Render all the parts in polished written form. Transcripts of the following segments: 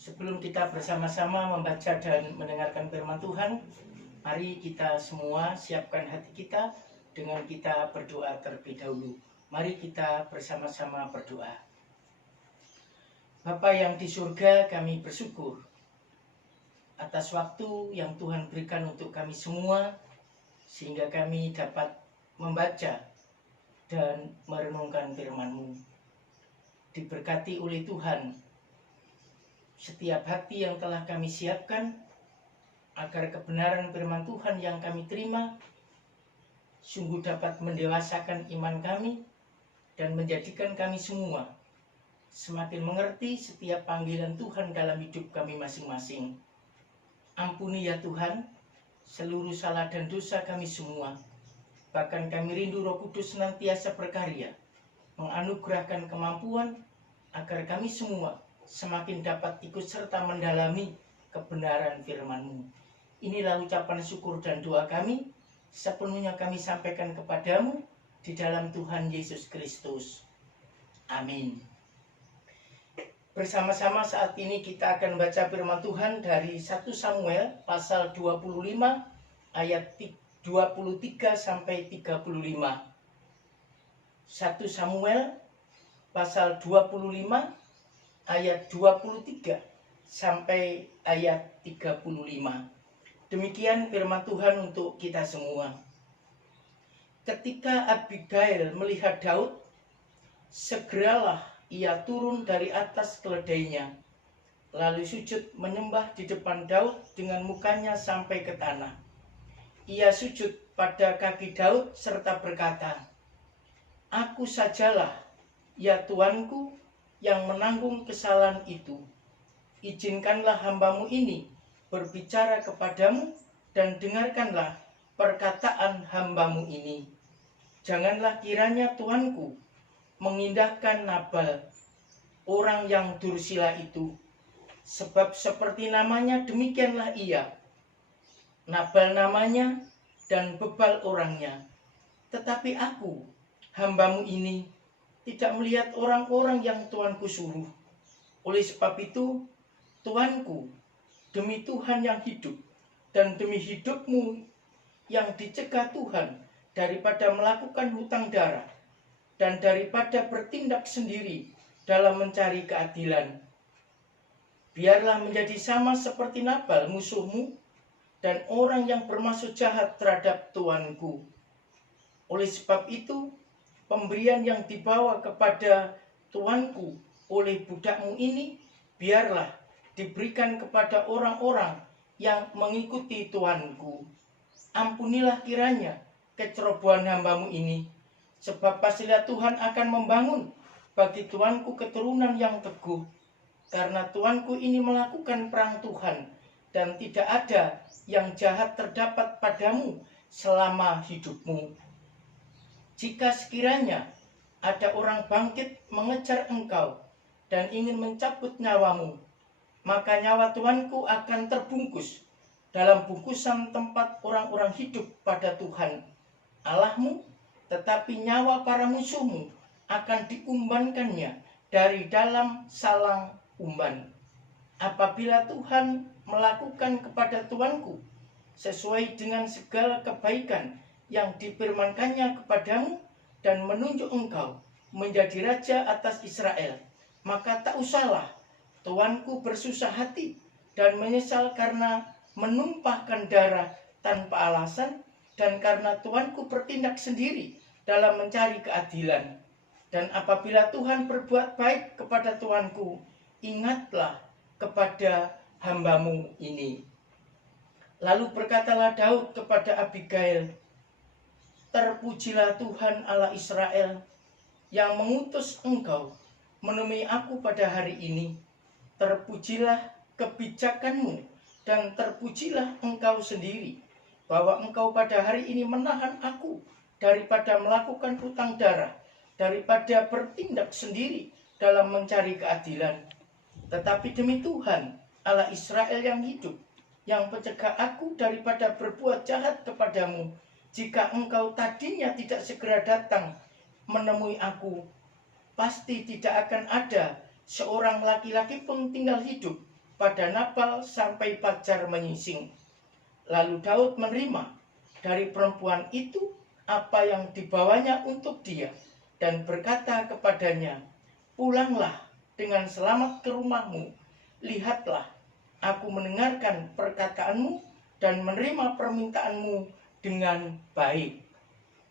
Sebelum kita bersama-sama membaca dan mendengarkan firman Tuhan, mari kita semua siapkan hati kita dengan kita berdoa terlebih dahulu. Mari kita bersama-sama berdoa. Bapa yang di surga, kami bersyukur atas waktu yang Tuhan berikan untuk kami semua, sehingga kami dapat membaca dan merenungkan firman-Mu. Diberkati oleh Tuhan setiap hati yang telah kami siapkan, agar kebenaran firman Tuhan yang kami terima sungguh dapat mendewasakan iman kami dan menjadikan kami semua semakin mengerti setiap panggilan Tuhan dalam hidup kami masing-masing. Ampuni ya Tuhan seluruh salah dan dosa kami semua. Bahkan kami rindu Roh Kudus senantiasa berkarya, menganugerahkan kemampuan agar kami semua semakin dapat ikut serta mendalami kebenaran firman-Mu. Inilah ucapan syukur dan doa kami, sepenuhnya kami sampaikan kepadamu di dalam Tuhan Yesus Kristus. Amin. Bersama-sama saat ini kita akan baca firman Tuhan dari 1 Samuel pasal 25 ayat 23 sampai 35. 1 Samuel pasal 25 ayat 23 sampai ayat 35. Demikian firman Tuhan untuk kita semua. Ketika Abigail melihat Daud, segeralah ia turun dari atas keledainya, lalu sujud menyembah di depan Daud dengan mukanya sampai ke tanah. Ia sujud pada kaki Daud serta berkata, "Aku sajalah, ya Tuanku, yang menanggung kesalahan itu. Izinkanlah hambamu ini berbicara kepadamu dan dengarkanlah perkataan hambamu ini. Janganlah kiranya Tuanku mengindahkan Nabal, orang yang dursila itu, sebab seperti namanya demikianlah ia. Nabal namanya dan bebal orangnya. Tetapi aku, hambamu ini, tidak melihat orang-orang yang Tuanku suruh. Oleh sebab itu, Tuanku, demi Tuhan yang hidup dan demi hidupmu yang dicegah Tuhan daripada melakukan hutang darah dan daripada bertindak sendiri dalam mencari keadilan, biarlah menjadi sama seperti Nabal musuhmu dan orang yang bermaksud jahat terhadap Tuanku. Oleh sebab itu, pemberian yang dibawa kepada Tuanku oleh budakmu ini biarlah diberikan kepada orang-orang yang mengikuti Tuanku. Ampunilah kiranya kecerobohan hambamu ini, sebab pastilah Tuhan akan membangun bagi Tuanku keturunan yang teguh, karena Tuanku ini melakukan perang Tuhan, dan tidak ada yang jahat terdapat padamu selama hidupmu. Jika sekiranya ada orang bangkit mengejar engkau dan ingin mencabut nyawamu, maka nyawa Tuanku akan terbungkus dalam bungkusan tempat orang-orang hidup pada Tuhan Allahmu, tetapi nyawa para musuhmu akan diumbankannya dari dalam salang umban. Apabila Tuhan melakukan kepada Tuanku sesuai dengan segala kebaikan yang difirmankannya kepadamu dan menunjuk engkau menjadi raja atas Israel, maka tak usahlah Tuanku bersusah hati dan menyesal karena menumpahkan darah tanpa alasan dan karena Tuanku bertindak sendiri dalam mencari keadilan. Dan apabila Tuhan berbuat baik kepada Tuanku, ingatlah kepada hambamu ini." Lalu berkatalah Daud kepada Abigail, "Terpujilah Tuhan Allah Israel yang mengutus engkau menemui aku pada hari ini. Terpujilah kebijakanmu dan terpujilah engkau sendiri, bahwa engkau pada hari ini menahan aku daripada melakukan hutang darah, daripada bertindak sendiri dalam mencari keadilan. Tetapi demi Tuhan Allah Israel yang hidup, yang mencegah aku daripada berbuat jahat kepadamu, jika engkau tadinya tidak segera datang menemui aku, pasti tidak akan ada seorang laki-laki pun tinggal hidup pada Nabal sampai Fajar menyingsing. Lalu Daud menerima dari perempuan itu apa yang dibawanya untuk dia dan berkata kepadanya, "Pulanglah dengan selamat ke rumahmu. Lihatlah, aku mendengarkan perkataanmu dan menerima permintaanmu dengan baik."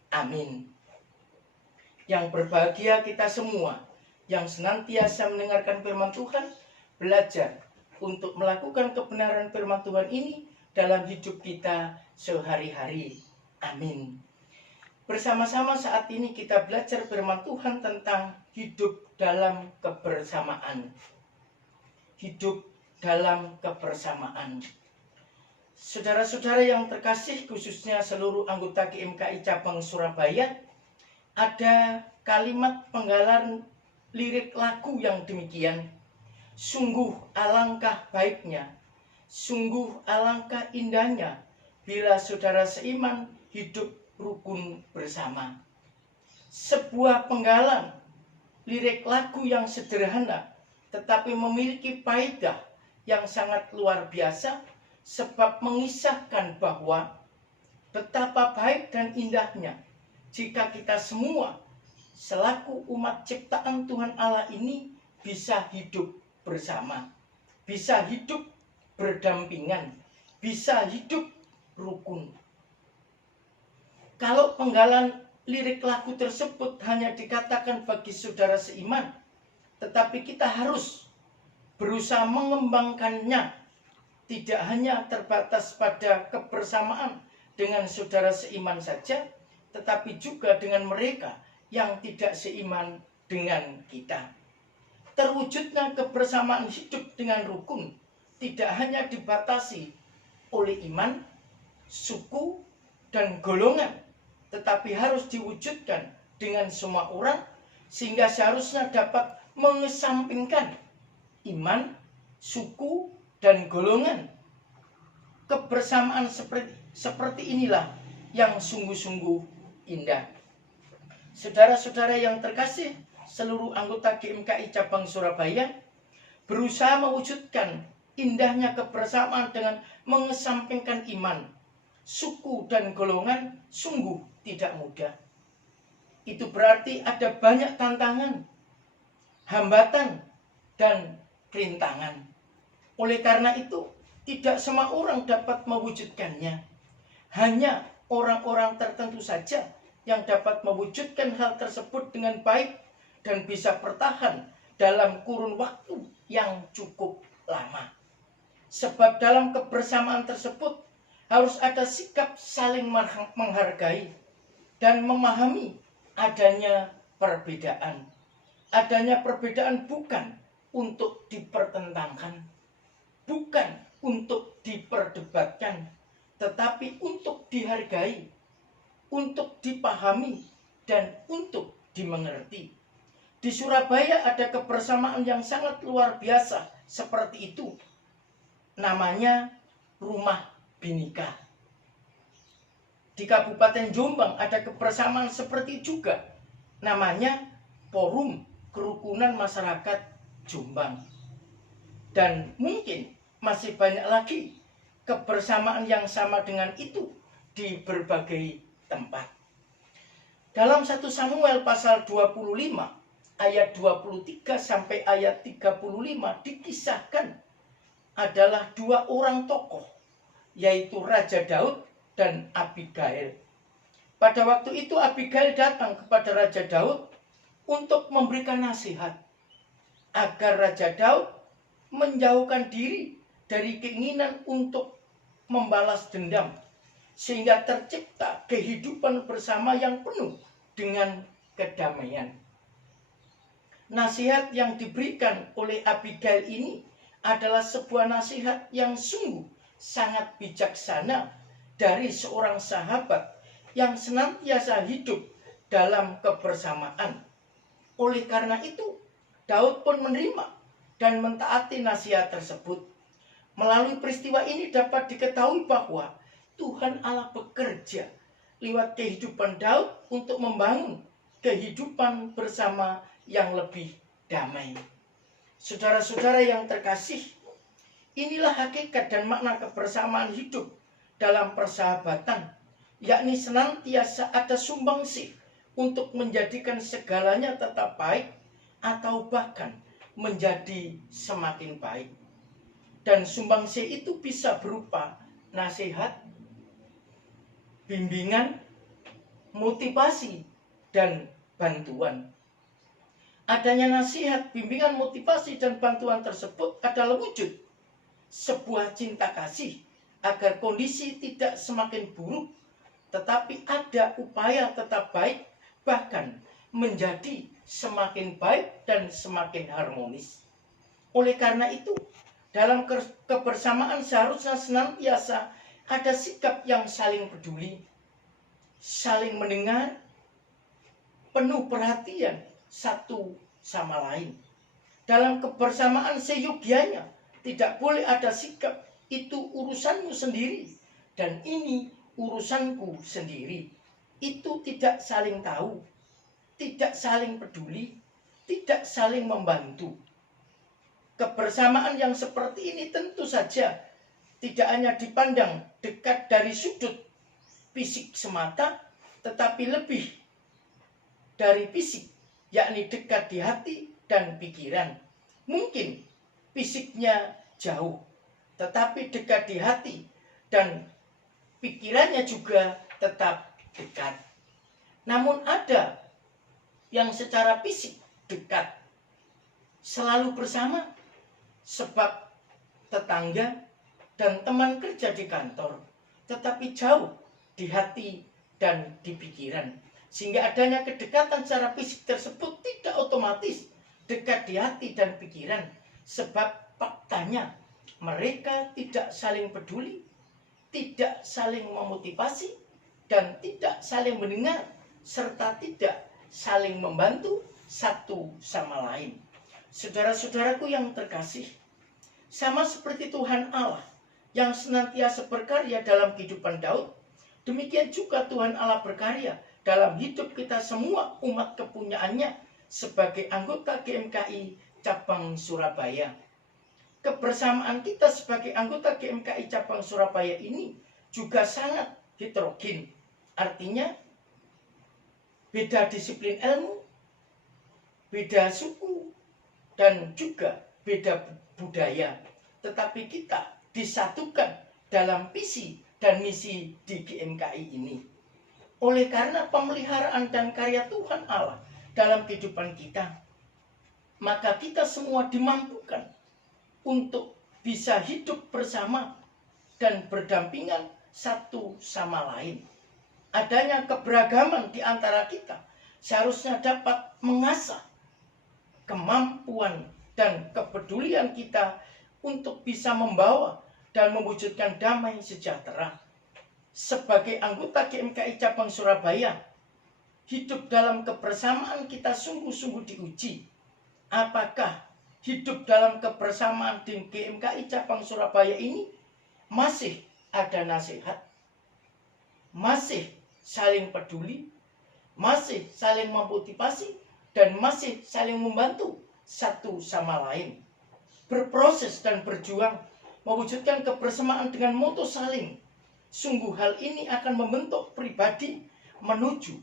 Amin. Yang berbahagia kita semua yang senantiasa mendengarkan firman Tuhan, belajar untuk melakukan kebenaran firman Tuhan ini dalam hidup kita sehari-hari. Amin. Bersama-sama saat ini kita belajar firman Tuhan tentang hidup dalam kebersamaan. Hidup dalam kebersamaan. Saudara-saudara yang terkasih, khususnya seluruh anggota GMKI Cabang Surabaya, ada kalimat penggalan lirik lagu yang demikian. Sungguh alangkah baiknya, sungguh alangkah indahnya bila saudara seiman hidup rukun bersama. Sebuah penggalan lirik lagu yang sederhana tetapi memiliki faedah yang sangat luar biasa, sebab mengisahkan bahwa betapa baik dan indahnya jika kita semua selaku umat ciptaan Tuhan Allah ini bisa hidup bersama, bisa hidup berdampingan, bisa hidup rukun. Kalau penggalan lirik lagu tersebut hanya dikatakan bagi saudara seiman, tetapi kita harus berusaha mengembangkannya, tidak hanya terbatas pada kebersamaan dengan saudara seiman saja, tetapi juga dengan mereka yang tidak seiman dengan kita. Terwujudnya kebersamaan hidup dengan rukun tidak hanya dibatasi oleh iman, suku, dan golongan, tetapi harus diwujudkan dengan semua orang, sehingga seharusnya dapat mengesampingkan iman, suku, dan golongan. Kebersamaan seperti inilah yang sungguh-sungguh indah. Saudara-saudara yang terkasih, seluruh anggota GMKI Cabang Surabaya berusaha mewujudkan indahnya kebersamaan dengan mengesampingkan iman, suku, dan golongan sungguh tidak mudah. Itu berarti ada banyak tantangan, hambatan, dan rintangan. Oleh karena itu, tidak semua orang dapat mewujudkannya. Hanya orang-orang tertentu saja yang dapat mewujudkan hal tersebut dengan baik dan bisa bertahan dalam kurun waktu yang cukup lama. Sebab dalam kebersamaan tersebut harus ada sikap saling menghargai dan memahami adanya perbedaan. Adanya perbedaan bukan untuk dipertentangkan, bukan untuk diperdebatkan, tetapi untuk dihargai, untuk dipahami, dan untuk dimengerti. Di Surabaya ada kebersamaan yang sangat luar biasa seperti itu. Namanya Rumah Binika. Di Kabupaten Jombang ada kebersamaan seperti juga. Namanya Forum Kerukunan Masyarakat Jombang. Dan mungkin masih banyak lagi kebersamaan yang sama dengan itu di berbagai tempat. Dalam 1 Samuel pasal 25 ayat 23 sampai ayat 35 dikisahkan adalah dua orang tokoh, yaitu Raja Daud dan Abigail. Pada waktu itu Abigail datang kepada Raja Daud untuk memberikan nasihat agar Raja Daud menjauhkan diri dari keinginan untuk membalas dendam, sehingga tercipta kehidupan bersama yang penuh dengan kedamaian. Nasihat yang diberikan oleh Abigail ini adalah sebuah nasihat yang sungguh sangat bijaksana dari seorang sahabat yang senantiasa hidup dalam kebersamaan. Oleh karena itu, Daud pun menerima dan mentaati nasihat tersebut. Melalui peristiwa ini dapat diketahui bahwa Tuhan Allah bekerja lewat kehidupan Daud untuk membangun kehidupan bersama yang lebih damai. Saudara-saudara yang terkasih, Inilah hakikat dan makna kebersamaan hidup dalam persahabatan, yakni senantiasa ada sumbangsih untuk menjadikan segalanya tetap baik atau bahkan menjadi semakin baik. Dan sumbangsih itu bisa berupa nasihat, bimbingan, motivasi, dan bantuan. Adanya nasihat, bimbingan, motivasi, dan bantuan tersebut adalah wujud sebuah cinta kasih agar kondisi tidak semakin buruk, tetapi ada upaya tetap baik, bahkan menjadi semakin baik dan semakin harmonis. Oleh karena itu, dalam kebersamaan seharusnya senantiasa ada sikap yang saling peduli, saling mendengar, penuh perhatian satu sama lain. Dalam kebersamaan seyogianya, tidak boleh ada sikap itu urusanmu sendiri dan ini urusanku sendiri. Itu tidak saling tahu, tidak saling peduli, tidak saling membantu. Kebersamaan yang seperti ini tentu saja tidak hanya dipandang dekat dari sudut fisik semata, tetapi lebih dari fisik, yakni dekat di hati dan pikiran. Mungkin fisiknya jauh, tetapi dekat di hati dan pikirannya juga tetap dekat. Namun ada yang secara fisik dekat, selalu bersama, sebab tetangga dan teman kerja di kantor, tetapi jauh di hati dan di pikiran. Sehingga adanya kedekatan secara fisik tersebut tidak otomatis dekat di hati dan pikiran, sebab faktanya mereka tidak saling peduli, tidak saling memotivasi, dan tidak saling mendengar, serta tidak saling membantu satu sama lain. Saudara-saudaraku yang terkasih, sama seperti Tuhan Allah yang senantiasa berkarya dalam kehidupan Daud, demikian juga Tuhan Allah berkarya dalam hidup kita semua umat kepunyaannya sebagai anggota GMKI Cabang Surabaya. Kebersamaan kita sebagai anggota GMKI Cabang Surabaya ini juga sangat heterogen. Artinya beda disiplin ilmu, beda suku, dan juga beda budaya. Tetapi kita disatukan dalam visi dan misi di GMKI ini. Oleh karena pemeliharaan dan karya Tuhan Allah dalam kehidupan kita, maka kita semua dimampukan untuk bisa hidup bersama dan berdampingan satu sama lain. Adanya keberagaman di antara kita seharusnya dapat mengasah kemampuan dan kepedulian kita untuk bisa membawa dan mewujudkan damai sejahtera. Sebagai anggota GMKI Cabang Surabaya, hidup dalam kebersamaan kita sungguh-sungguh diuji. Apakah hidup dalam kebersamaan di GMKI Cabang Surabaya ini masih ada nasihat, masih saling peduli, masih saling memotivasi, dan masih saling membantu satu sama lain, berproses dan berjuang mewujudkan kebersamaan dengan moto saling. Sungguh hal ini akan membentuk pribadi menuju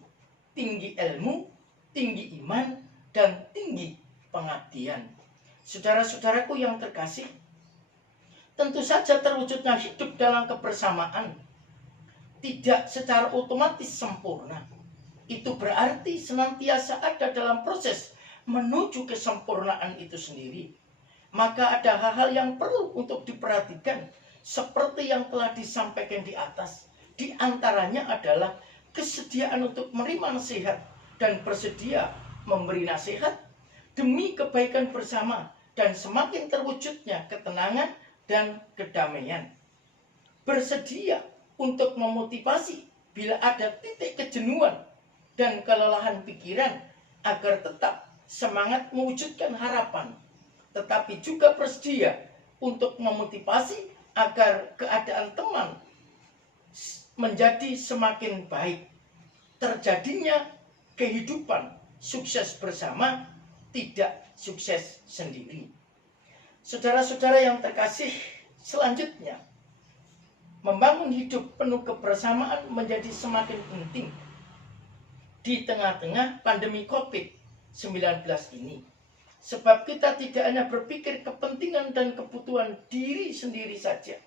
tinggi ilmu, tinggi iman, dan tinggi pengabdian. Saudara-saudaraku yang terkasih, tentu saja terwujudnya hidup dalam kebersamaan tidak secara otomatis sempurna. Itu berarti senantiasa ada dalam proses menuju kesempurnaan itu sendiri. Maka ada hal-hal yang perlu untuk diperhatikan seperti yang telah disampaikan di atas. Di antaranya adalah kesediaan untuk menerima nasihat dan bersedia memberi nasihat demi kebaikan bersama dan semakin terwujudnya ketenangan dan kedamaian. Bersedia untuk memotivasi bila ada titik kejenuhan dan kelelahan pikiran agar tetap semangat mewujudkan harapan, tetapi juga bersedia untuk memotivasi agar keadaan teman menjadi semakin baik. Terjadinya kehidupan sukses bersama, tidak sukses sendiri. Saudara-saudara yang terkasih, Selanjutnya, membangun hidup penuh kebersamaan menjadi semakin penting di tengah-tengah pandemi COVID-19 ini. Sebab kita tidak hanya berpikir kepentingan dan kebutuhan diri sendiri saja,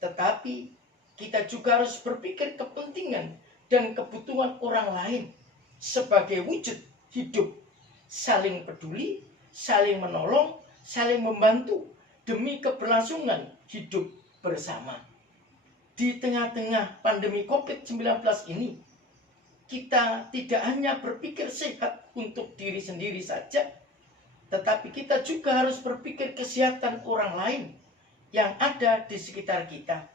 tetapi kita juga harus berpikir kepentingan dan kebutuhan orang lain sebagai wujud hidup saling peduli, saling menolong, saling membantu demi keberlangsungan hidup bersama. Di tengah-tengah pandemi COVID-19 ini, kita tidak hanya berpikir sehat untuk diri sendiri saja, tetapi kita juga harus berpikir kesehatan orang lain yang ada di sekitar kita.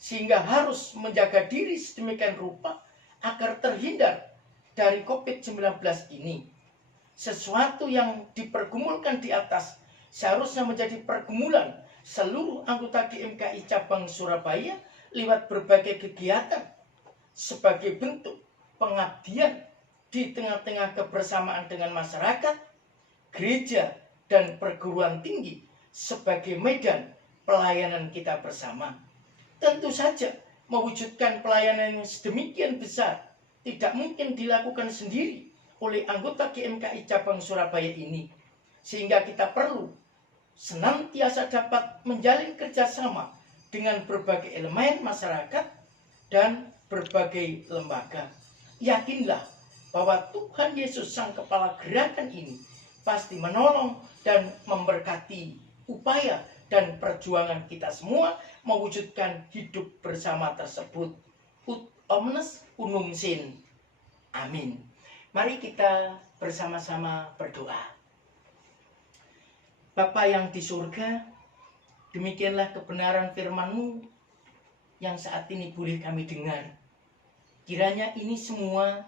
Sehingga harus menjaga diri sedemikian rupa agar terhindar dari COVID-19 ini. Sesuatu yang dipergumulkan di atas seharusnya menjadi pergumulan seluruh anggota GMKI Cabang Surabaya lewat berbagai kegiatan sebagai bentuk pengabdian di tengah-tengah kebersamaan dengan masyarakat, gereja, dan perguruan tinggi sebagai medan pelayanan kita bersama. Tentu saja mewujudkan pelayanan yang sedemikian besar tidak mungkin dilakukan sendiri oleh anggota GMKI Cabang Surabaya ini, sehingga kita perlu senantiasa dapat menjalin kerjasama dengan berbagai elemen masyarakat dan berbagai lembaga. Yakinlah bahwa Tuhan Yesus Sang Kepala Gerakan ini pasti menolong dan memberkati upaya dan perjuangan kita semua mewujudkan hidup bersama tersebut. Ut omnes unum sin. Amin. Mari kita bersama-sama berdoa. Bapa yang di surga, demikianlah kebenaran firman-Mu yang saat ini boleh kami dengar. Kiranya ini semua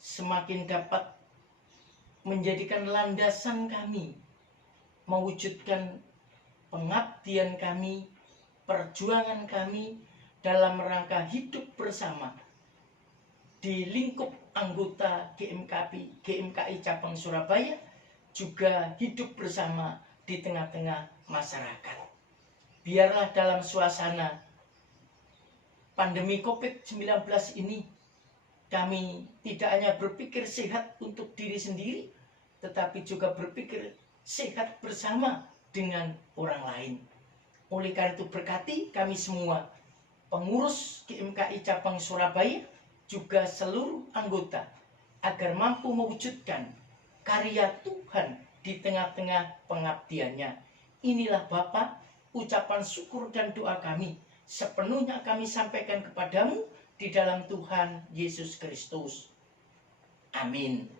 semakin dapat menjadikan landasan kami, mewujudkan pengabdian kami, perjuangan kami dalam rangka hidup bersama di lingkup anggota GMKI Cabang Surabaya, juga hidup bersama di tengah-tengah masyarakat. Biarlah dalam suasana pandemi COVID-19 ini kami tidak hanya berpikir sehat untuk diri sendiri, tetapi juga berpikir sehat bersama dengan orang lain. Oleh karena itu berkati kami semua, pengurus GMKI Cabang Surabaya, juga seluruh anggota, agar mampu mewujudkan karya Tuhan di tengah-tengah pengabdiannya. Inilah Bapa, ucapan syukur dan doa kami sepenuhnya kami sampaikan kepadamu di dalam Tuhan Yesus Kristus. Amin.